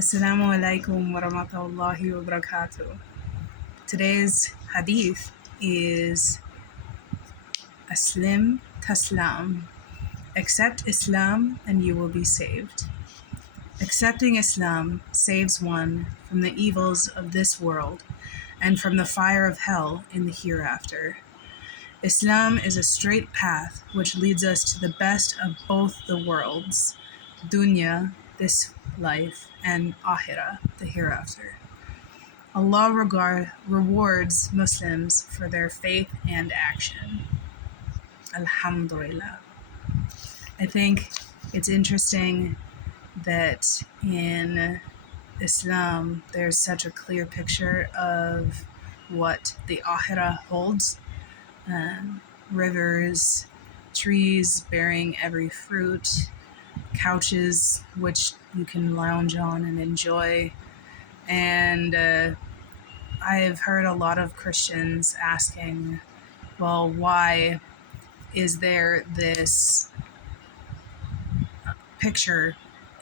Assalamu alaikum wa rahmatullahi wa barakatuh. Today's hadith is Aslim Taslam. Accept Islam and you will be saved. Accepting Islam saves one from the evils of this world and from the fire of hell in the hereafter. Islam is a straight path which leads us to the best of both the worlds, dunya, this life, and akhirah, the hereafter. Allah rewards Muslims for their faith and action. Alhamdulillah. I think it's interesting that in Islam there's such a clear picture of what the akhirah holds. Rivers, trees bearing every fruit, couches which you can lounge on and enjoy. And I've heard a lot of Christians asking, well, why is there this picture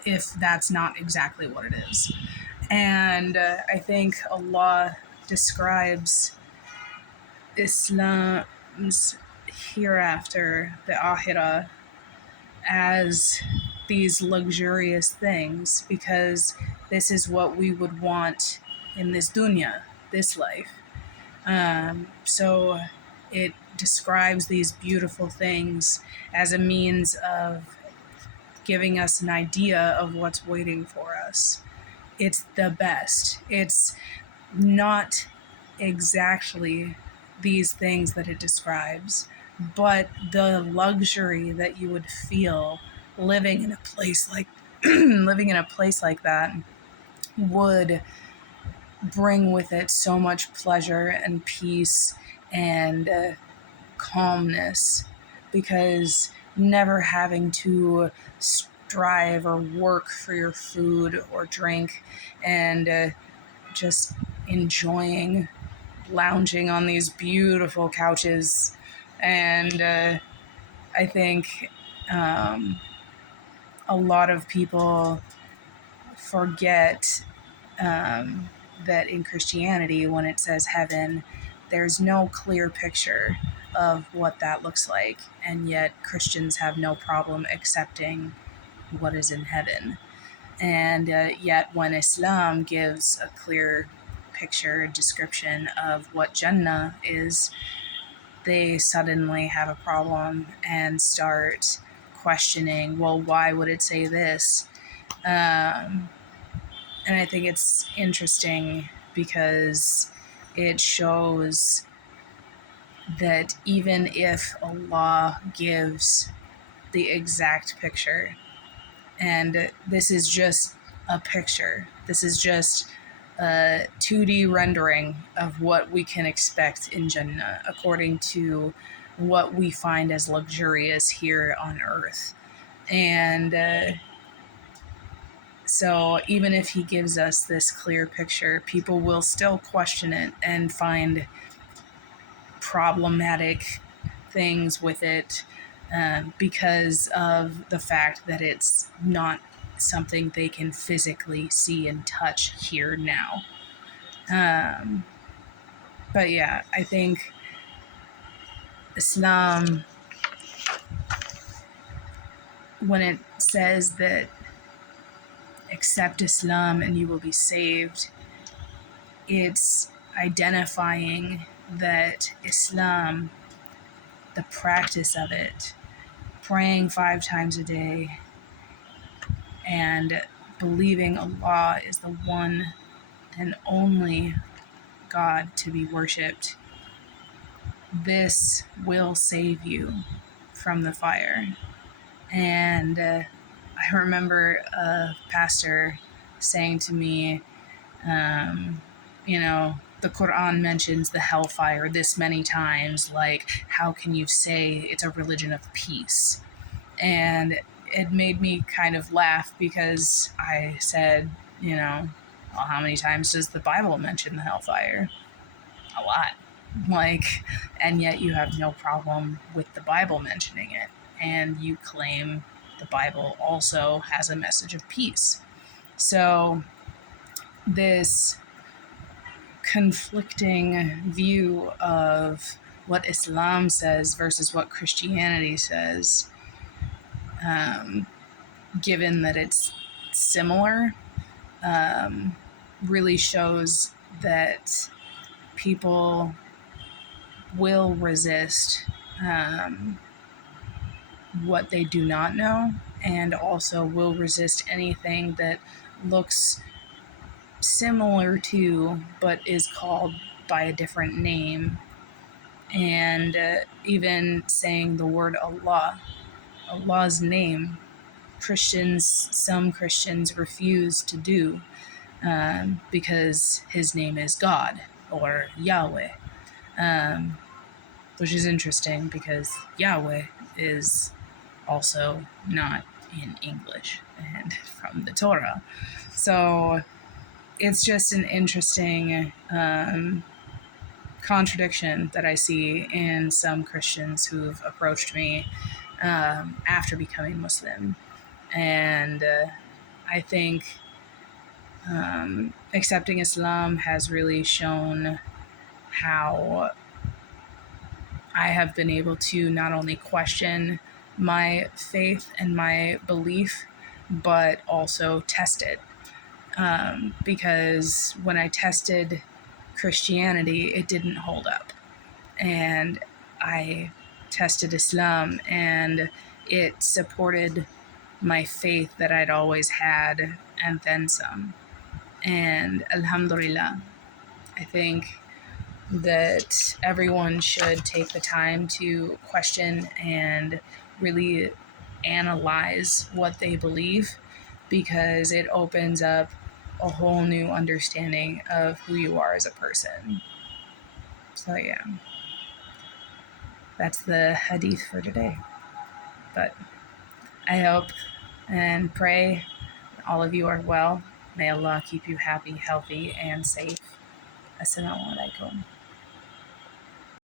if that's not exactly what it is? And I think Allah describes Islam's hereafter, the akhirah, as these luxurious things because this is what we would want in this dunya, this life. So it describes these beautiful things as a means of giving us an idea of what's waiting for us. It's the best. It's not exactly these things that it describes, but the luxury that you would feel living in a place like that would bring with it so much pleasure and peace and calmness, because never having to strive or work for your food or drink and just enjoying lounging on these beautiful couches. And I think a lot of people forget that in Christianity, when it says heaven, there's no clear picture of what that looks like, and yet Christians have no problem accepting what is in heaven. And yet when Islam gives a clear picture, description of what Jannah is, they suddenly have a problem and start questioning, well, why would it say this? And I think it's interesting because it shows that even if Allah gives the exact picture, and this is just a picture, this is just a 2D rendering of what we can expect in Jannah according to what we find as luxurious here on earth. And so even if he gives us this clear picture, people will still question it and find problematic things with it because of the fact that it's not something they can physically see and touch here now. But yeah, I think Islam, when it says that accept Islam and you will be saved, it's identifying that Islam, the practice of it, praying 5 times a day and believing Allah is the one and only God to be worshipped, this will save you from the fire. And I remember a pastor saying to me, the Qur'an mentions the hellfire this many times, like, how can you say it's a religion of peace? And it made me kind of laugh because I said, well, how many times does the Bible mention the hellfire? A lot. And yet you have no problem with the Bible mentioning it. And you claim the Bible also has a message of peace. So this conflicting view of what Islam says versus what Christianity says, given that it's similar, really shows that people will resist what they do not know, and also will resist anything that looks similar to but is called by a different name. And even saying the word Allah, Allah's name, some Christians refuse to do, because his name is God, or Yahweh, which is interesting because Yahweh is also not in English and from the Torah. So it's just an interesting contradiction that I see in some Christians who've approached me after becoming Muslim. And I think accepting Islam has really shown how I have been able to not only question my faith and my belief, but also test it. Because when I tested Christianity, it didn't hold up. And I tested Islam, and it supported my faith that I'd always had, and then some. And alhamdulillah, I think that everyone should take the time to question and really analyze what they believe, because it opens up a whole new understanding of who you are as a person. So yeah, that's the hadith for today. But I hope and pray all of you are well. May Allah keep you happy, healthy, and safe. Assalamu alaikum.